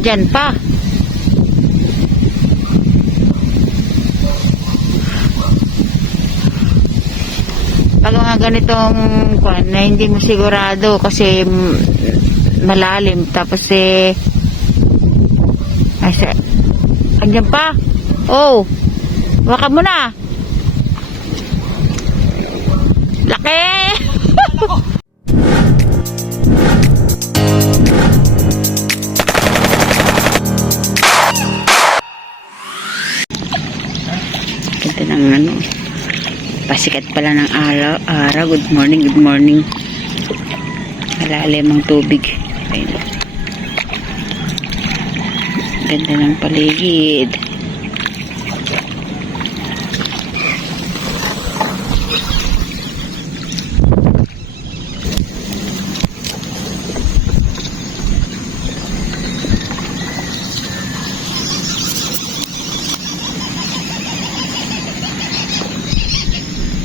Andyan pa. Pag mga ganitong kwan na hindi mo sigurado kasi malalim, tapos andyan pa. Oh, baka mo na. Laki. Ganda ng ano, pasikat pala ng araw. Good morning, good morning. Malalim ang tubig. Ayun. Ganda ng paligid.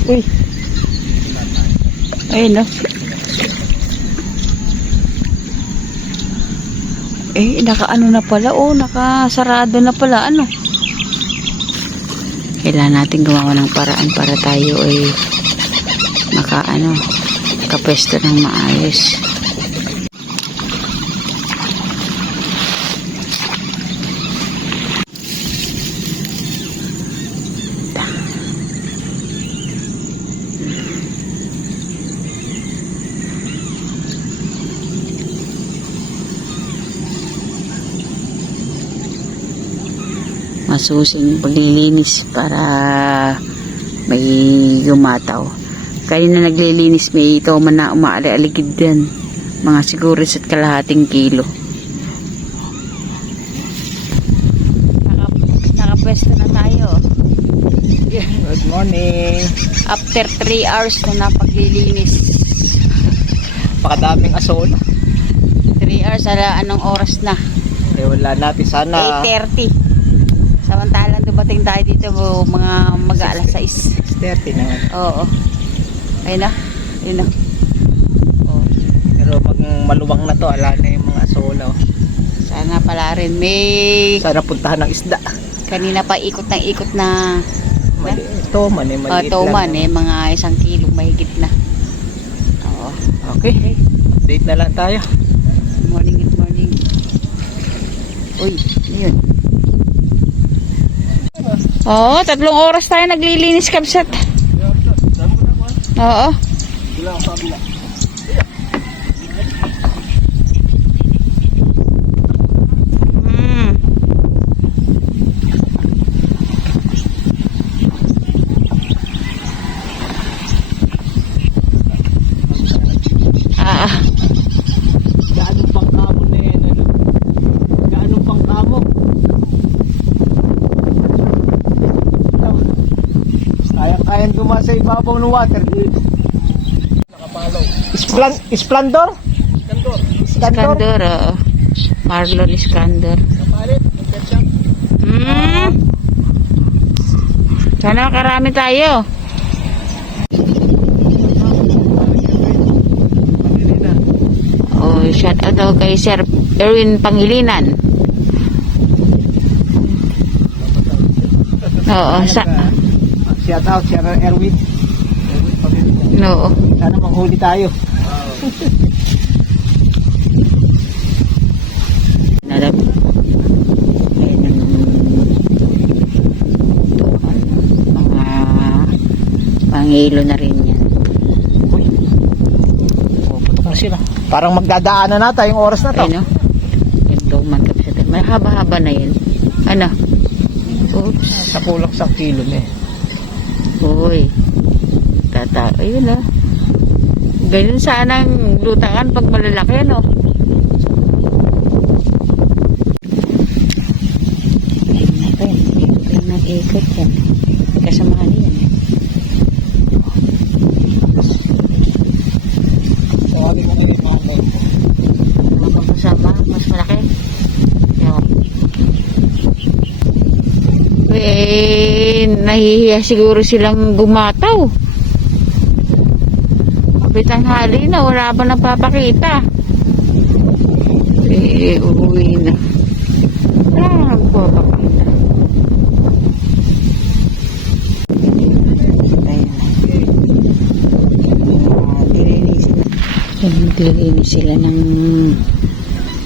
Uy. Ayun, no? Naka-ano na pala. Oh, nakasarado na pala. Ano? Kailangan natin gumawa ng paraan para tayo kapwesto ng maayos. Masusing paglilinis para may gumataw. Kanina naglilinis, may ito man na umaali-aligid din, mga siguro at kalahating kilo. Nakapwesto na tayo. Good morning. After 3 hours na paglilinis. Pakadaming asola. 3 hours, anong oras na? Wala natin sana 8:30. Samantalang dumating tayo dito mga mag-aalas 6. 6:30 na nga. Oo. Ayun na. Ayun na. Oh. Pero maluwang na to, ala na yung mga asola. Sana pala rin may Sana puntahan ng isda. kanina pa ikot ng ikot na Ito man maliit toman lang. mga 1 kilo mahigit na. Oo. Okay. Update na lang tayo. Good morning, good morning. Uy, ayun. Oo, 3 oras tayo naglilinis, kabsat. Oo. Gaano pang kamo na yan? Gaano pang kamo? Kayang dumasa sa ibabaw ng water. Nakapalaw. Splendor? Iskandor, oo. Marlon Iskandor. Kapalit, mag-ketchup. Sana makarami tayo. Oh, shout out daw kay Sir Erwin Pangilinan. Oo, Shout out, Sir Erwin. Oo. Sana manghuli tayo. Nalap. Mga pangilo na rin yan. Putok na sila. Parang magdadaanan na tayong oras na to. Ayun, no? Ito, magkapsat. May haba-haba na yun. Ano? Oops. Sa kulang 1 kilo na eh. Uy. Ayun na. Ganyan sanang lutangan pag malalaki, ano? Ito yung nag-ikot yan. Kasamahan yan. Sawali mo na yung mga Mga kasama, mas malaki. Yan. Nahihiya siguro silang gumataw. Kapitang hali na, wala pa napapakita. Uuwi na. Kuha pa pa kita. Nililinis sila ng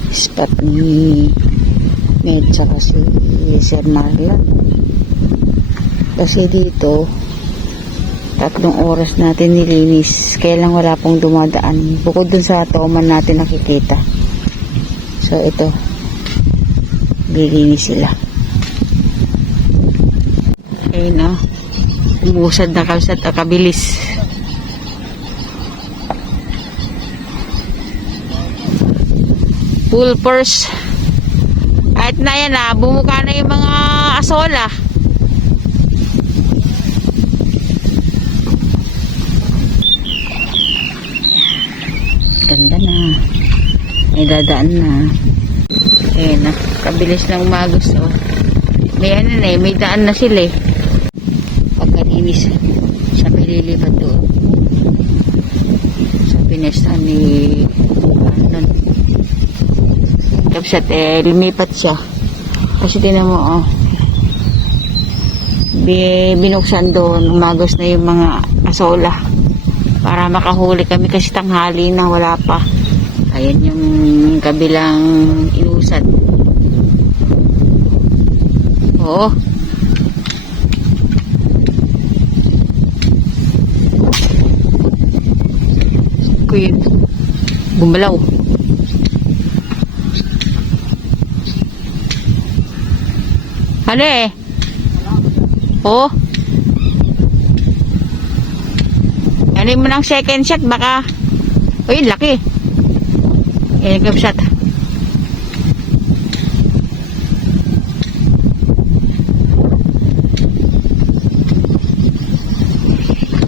spot ni Med saka si Sir Marlon. Kasi dito 3 oras natin nilinis, kaya lang wala pong dumadaan bukod dun sa toman natin nakikita. So ito, nililinis sila. Ayun o, umusad na kalsat at kabilis. Full purse. Kahit na yan bumuka na yung mga asola. Ganda na. May dadaan na. Ayan na. Kabilis na umagos. Oh. May ano na may daan na sila eh. Pagkalinis. Siya may lilipat doon. Sa pinesta ni Brandon. Tapos lumipat siya. Kasi tinan mo, binuksan doon, umagos na yung mga asola. Para makahuli kami kasi tanghali na wala pa. Ayan yung kabilang ilusad. Oo. Kuya, gumalaw. Ano eh? Oh. Ano mo ng second shot baka. Uy, laki. Nagkabsat.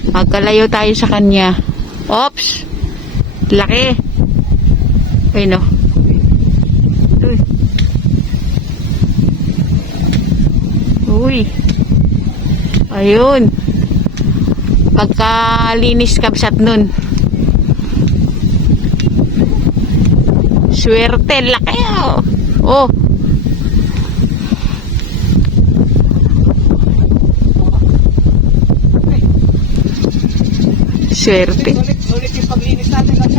Magkalayo tayo sa kanya. Oops. Laki. Uy, no. Uy. Uy. Ayun. Pagkalinis kabsat nun. Swerte. Laki oh. Swerte. Sulit yung paglinis natin kasi.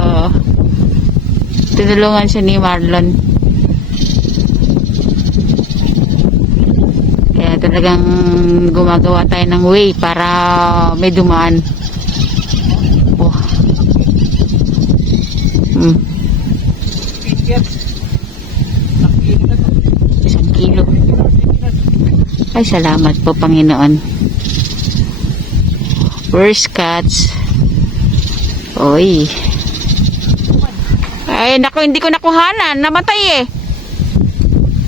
Oo. Tinulungan siya ni Marlon. Kaya talagang gumagawa tayo ng way para may dumaan. Oh. Isang kilo. Ay, salamat po, Panginoon. First cuts. Oy. Ay, naku, hindi ko nakuhanan. Namatay eh.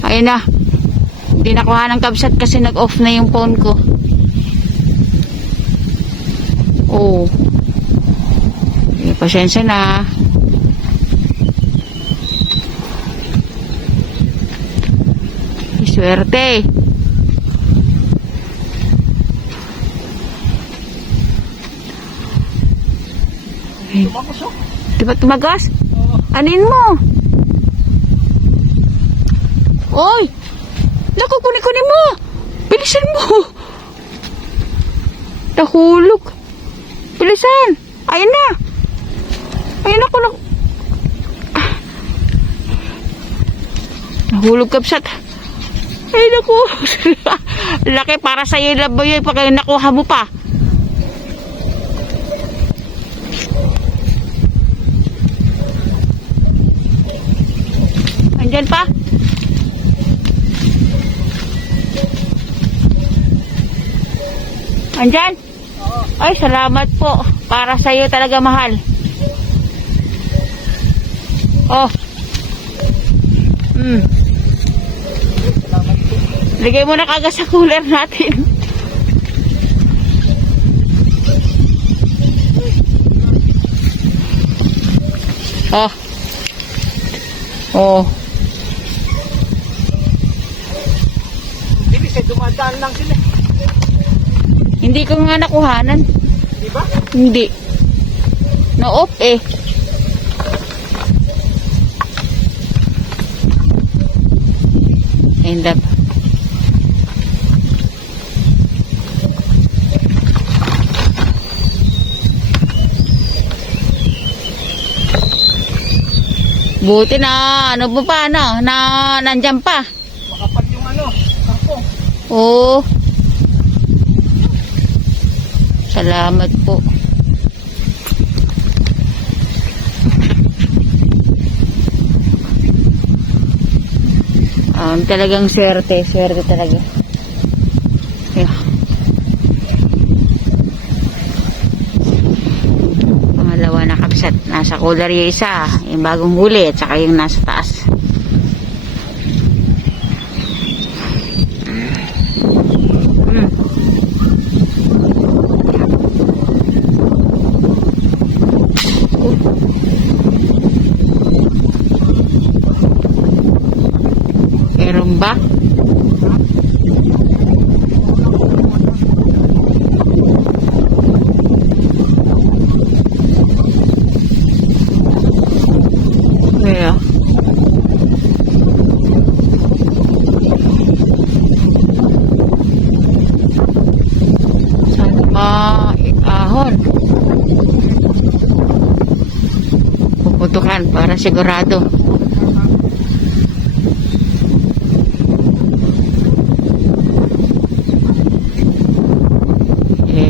Ayun na. Hindi nakuha ng kabsat kasi nag-off na yung phone ko. Oh. Pasensya na. Swerte. Diba tumagas? Anin mo? Oy! Naku, kunin mo! Bilisan mo! Nahulog. Bilisan! Ayun na! Ayun ako na... Nahulog kabsat. Ayun ako. Laki para sa'yo laboy yun pag nakuha mo pa. Andyan pa? Andyan? Ay, salamat po. Para sa iyo talaga mahal. Oh. Ligay mo na kagad sa cooler natin. Oh. Oh. Bilis eh, dumadaan lang sila. Hindi ko nga nakuhanan. Di ba? Hindi. Na-off eh. End up. Buti na, ano po pa, ano, na nandyan pa. Makapal yung ano, karpong. Oo. Salamat po. Talagang swerte talaga. Yeah. Pangalawa na kapsat. Nasa cooler yung isa, yung bagong huli, at saka yung nasa taas. Meron ba? Yeah. Saan pa ahon? Puputukan para sigurado.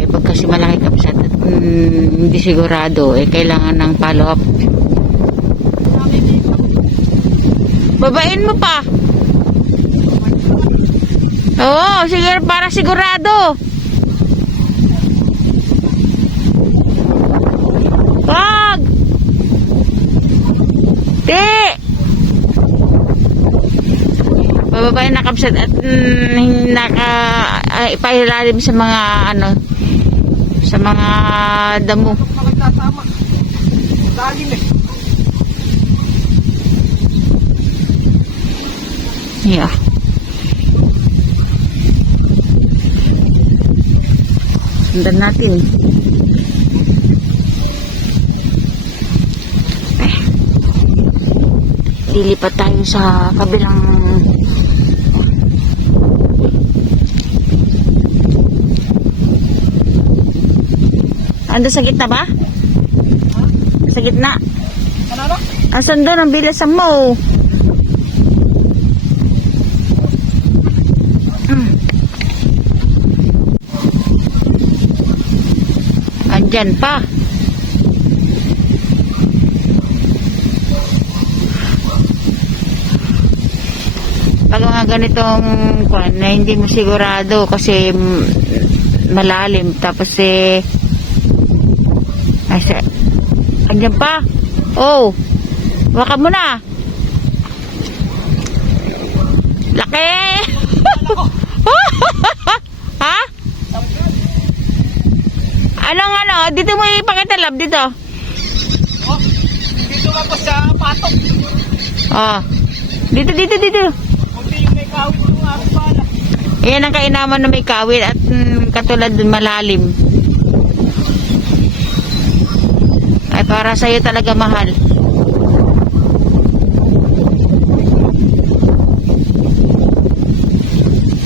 Pag kasi malaki kapsat at hindi sigurado, kailangan ng follow up. Babain mo pa. Oo, sige, para sigurado. Wag! Di! Bababain na kapsat at ipahilalim sa mga ano, sa mga damo. Nagtatama. Dalim eh. Yeah. Sundan natin. Lilipat tayo sa kabilang ando sa gitna ba? Sa gitna. Ano? Asan doon ang bilasan mo? Andyan pa. Pag mga ganitong kwan na hindi mo sigurado kasi malalim tapos andyan pa. Oh, baka mo na. Laki. Ha? Anong ano? Dito mo ipakitalab dito. Oh, dito ako sa patok. Oh. Dito. Kunti yung may kawit yung aking pala. Yan ang kainaman na may kawit at katulad dun malalim. Ay para sa'yo talaga mahal.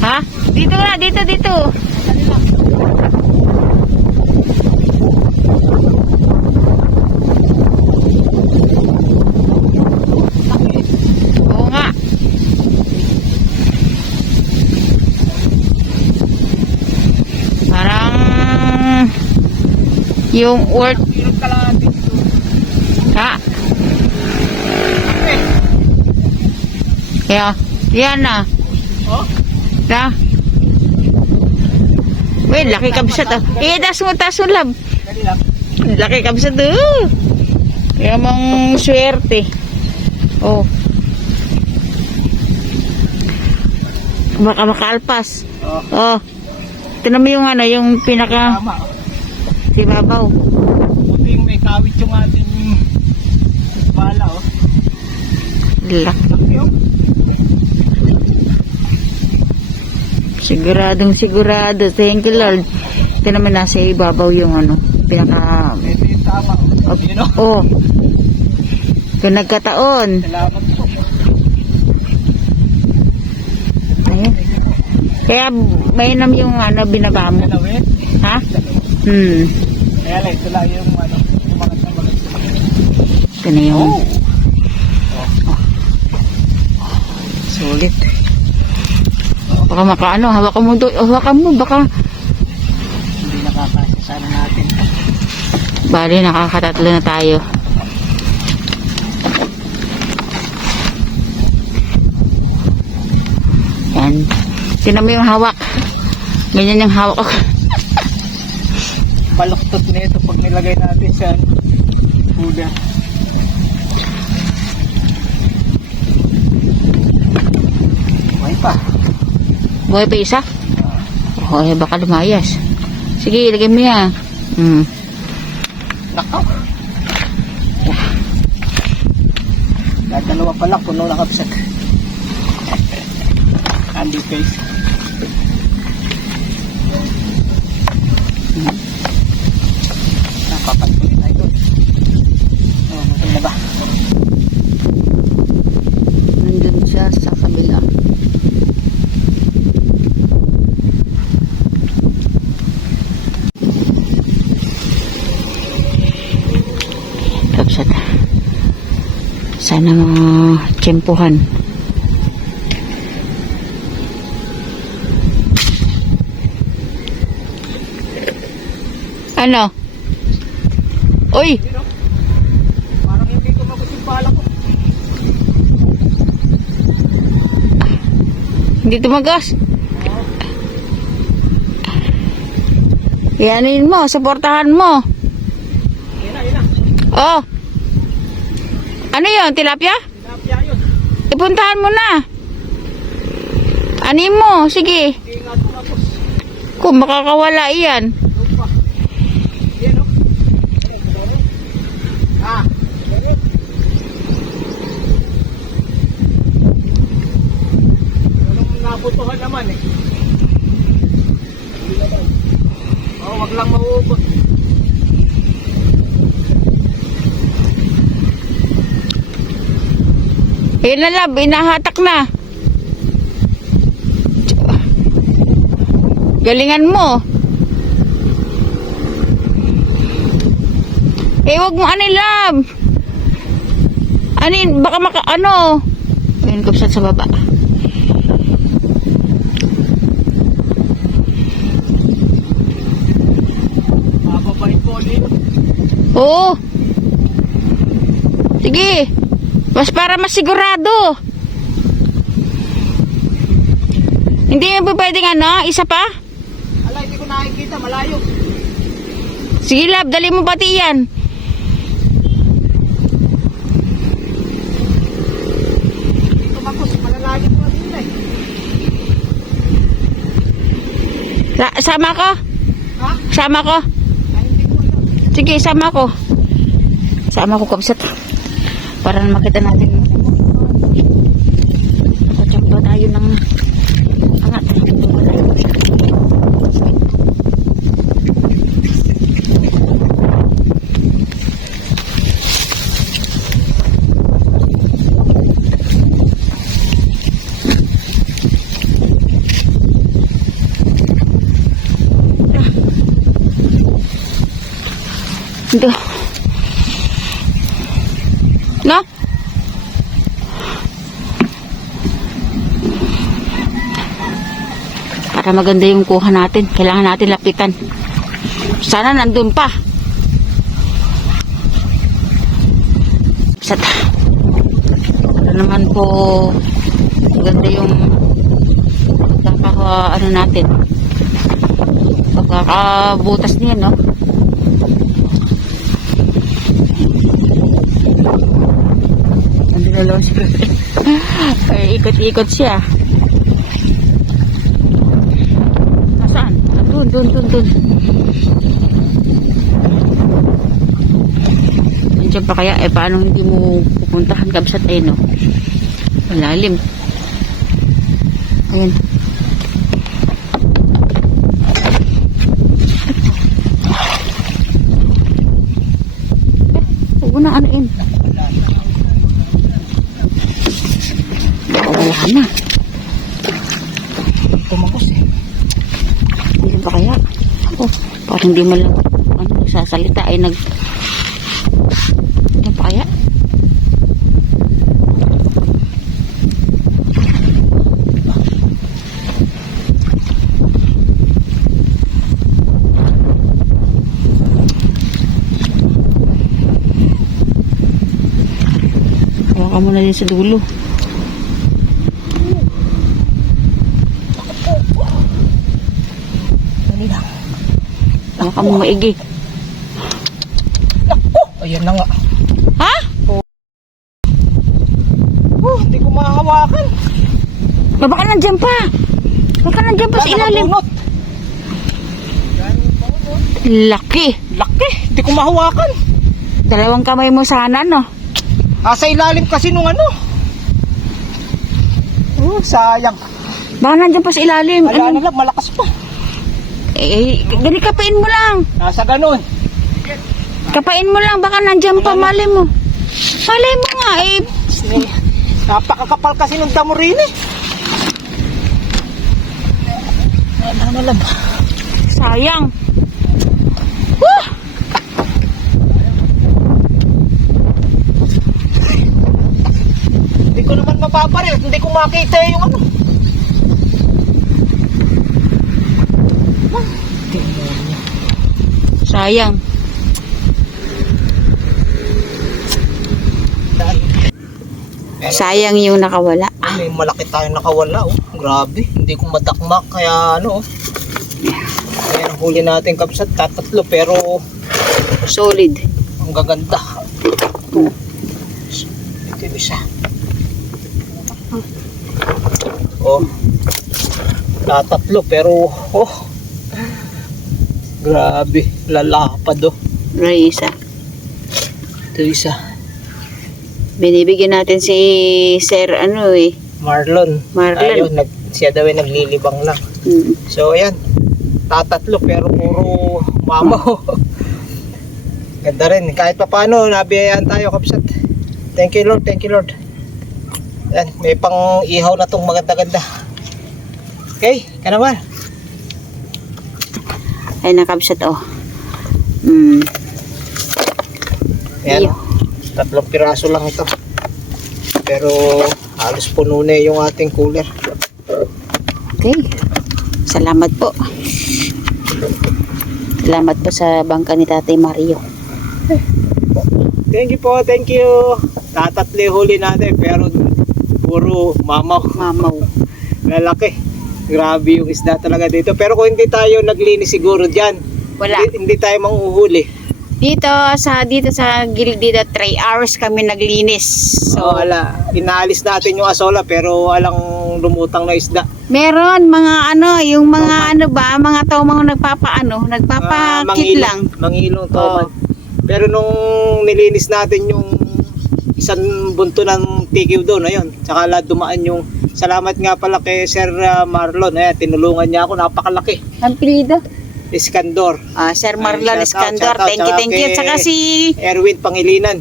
Ha? Dito na, dito. Oo nga. Parang yung worth. Hirap ka lang dito. Ha? Kaya, yan na. Oh? Na? Wait, laki kabsat oh. Tas mo lab. Dali lang. Laki kabsat oh. Kaya mong swerte. Oh. Baka makalpas. Oh. Oh. Tignan mo yung ano, yung pinaka Tama. si babaw. Buti yung may kawit yung ating bala oh. Laki. Laki oh. Sigurado. Thank you, Lord. Ito naman nasa ibabaw yung ano, pinaka... Ito yung tama oh. Yun oh. Oh. Kung nagkataon. Salamat po. Kaya mainam yung ano, binaba mo. Dalawin. Ha? Dalawa. Hmm. Kaya lang, ito lang yung ano, umangat na magat. Ito na yung Sulit. baka makaano, hawakan mo, baka Hindi nakakasya sana natin. bali nakakatatlo na tayo. Yan. Tingnan mo yung hawak. Ganyan yung hawak ko. Baluktot na ito pag nilagay natin sa puda. May pa. Buhay pa isa? Oh, baka lumayas. Sige, ilagay mo yan. Hmm. Nakaw. Dalawa pa lang, puno na kapsat. Andy face. Napapatuloy tayo doon. Okay na ba? Nandun siya sa kabila. Kapsat. Sana mga tiyempuhan. Ano? Uy! Parang hindi ko magusimpala ko. Hindi tumagas. Yanin mo, suportahan mo. Yan na. Oh. Ano yun? Tilapia? Tilapia yun. Ipuntahan mo na. Anin mo, sige. Hindi nga tumapos. Kung makakawala iyan. Lupa. Yan o. Ah. Anong nabutuhan naman eh. Oh, wag lang mauubos. Ayun na lab, inahatak na. Galingan mo. Eh, wag mo anin lab. Anin, baka ano. Ayun, kapsat sa baba. Mapapain po ulit. Oo. Sige. Mas para masigurado. Hindi mo pa pwedeng ano, isa pa? Ala, hindi ko nakikita, malayo. Sige lab, dali mo pati yan. Tumapos, malalayo po sila eh. Sama ko? Ha? Sama ko? Ay, hindi ko alam. Sige, sama ko. Sama ko kapsat. Para makita natin. Nakachamba tayo ng angat. Ito. No? Para maganda yung kuha natin. Kailangan natin lapitan. Sana nandun pa. Sat. Para naman po maganda yung ano natin. Pagkakabutas niya, no? Ay, ikot-ikot siya. Nasaan? Dun. Nandiyan pa kaya? Paano hindi mo pupuntahan kabsat? Ayun, no? Malalim. Ayan. Huwag mo na anuin. Wala na. tumagos eh. Hindi ba kaya? Ako, parang hindi man lang nagsasalita ay nag... Ano pa kaya? Hawakan mo na din sa dulo. Dali lang. Hawakan mo maigi. Ayan na nga. Ha? Hindi ko mahawakan. Baka nandiyan pa. Baka nandiyan pa sa ilalim. Nakabunot. Laki. Laki. Hindi ko mahawakan. Dalawang kamay mo sana, no? Sa ilalim kasi nung ano. Sayang. Baka nandiyan pa sa ilalim. Wala na lang, malakas pa. Gani kapain mo lang. Nasa ganun. Kapain mo lang. Baka nandiyan pa. Malay mo. Malay mo nga eh. Napakakapal kasi ng damo rin eh. Ano na lang ba? Sayang. Woo! Hindi ko naman mapaparil. Hindi ko makita yung ano. Sayang. Sayang yung nakawala. May malaki tayong nakawala oh. Grabe. Hindi ko madakmak kaya ano oh. Kaya ang huli natin kapsat tatatlo pero Solid. ang gaganda. Ito yung isa. Oh. Tatatlo pero oh. Grabe. Lalapad oh. Raisa. Ito yung isa. Binibigyan natin si Sir ano eh. Marlon. Marlon. Ayun, siya daw ay naglilibang lang. Mm. So ayan, tatatlo pero puro mamaw. Ganda rin, kahit pa paano nabiyayaan tayo kapsat. Thank you Lord, thank you Lord. Ayan, may pang ihaw na tong maganda-ganda. Okay, ka naman. Ay nakabsat oh. Mm. Ayan, Iyo. 3 piraso lang ito. Pero halos puno na yung ating cooler. Okay. Salamat po. Salamat po sa bangka ni Tatay Mario. Thank you po, thank you. Tatatli huli natin pero puro mamaw. Mamaw. Lalaki. Grabe yung isda talaga dito. Pero kung hindi tayo naglinis siguro dyan, Wala. hindi tayo manghuhuli. Dito sa gilid dito 3 hours kami naglinis. So, So, wala. Inaalis natin yung asola pero alang lumutang na isda. meron mga ano, yung mga ano ba, mga tao mga nagpapakit lang. Mangilong toman. Pero nung nilinis natin yung isang bunto ng tikiw doon, ayun. Tsaka dumaan yung salamat nga pala kay Sir Marlon. Ayan, tinulungan niya ako. Napakalaki. Ang pilido? Iskandor. Sir Marlon Shout out, Iskandor, shout out. thank you, Tsaka thank you. kay Tsaka si Erwin Pangilinan.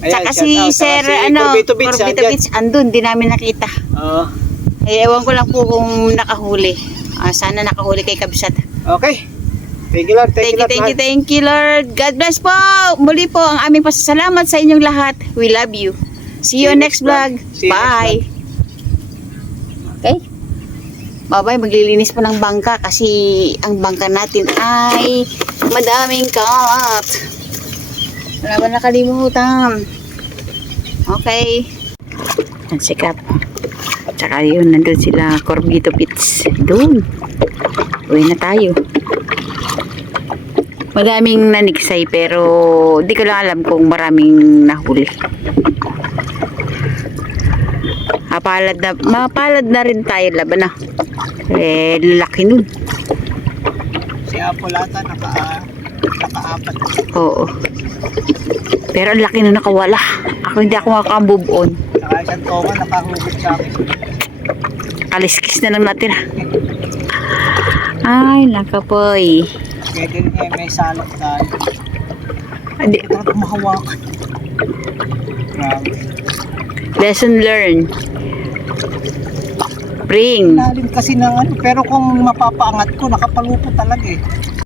Tsaka shout si out. Sir Tsaka si ano, Corbito Beach, Corbito andyan. Beach, andun, di namin nakita. Oo. Ewan ko lang po kung nakahuli. Sana nakahuli kay Kabsat. Okay. Thank you Lord. Thank Lord, mahal. you, Lord. God bless po. Muli po ang aming pasasalamat sa inyong lahat. We love you. See you next vlog. See you next Bye. Okay? Bye-bye. Maglilinis po ng bangka kasi ang bangka natin ay madaming kalat. Wala ba nakalimutan? Okay. Ang sikap. Tsaka yun, nandun sila Corbito Pits. Doon. Uwi na tayo. Madaming naniksay pero di ko lang alam kung maraming nahuli. Mapalad na rin tayo laban na. Laki nun. Si Apple ata naka-apat. Oo. Pero ang laki na nakawala. Ako hindi ako makamove on. Saka isang toka nakahugot sa akin. Kaliskis na lang natin. Ay, nakapoy. Pwede rin may salak tayo. Hindi. Ito talaga mahawakan. Grabe. Lesson learned. spring. Lalim kasi ng ano, pero kung mapapaangat ko, nakapalupot talaga eh.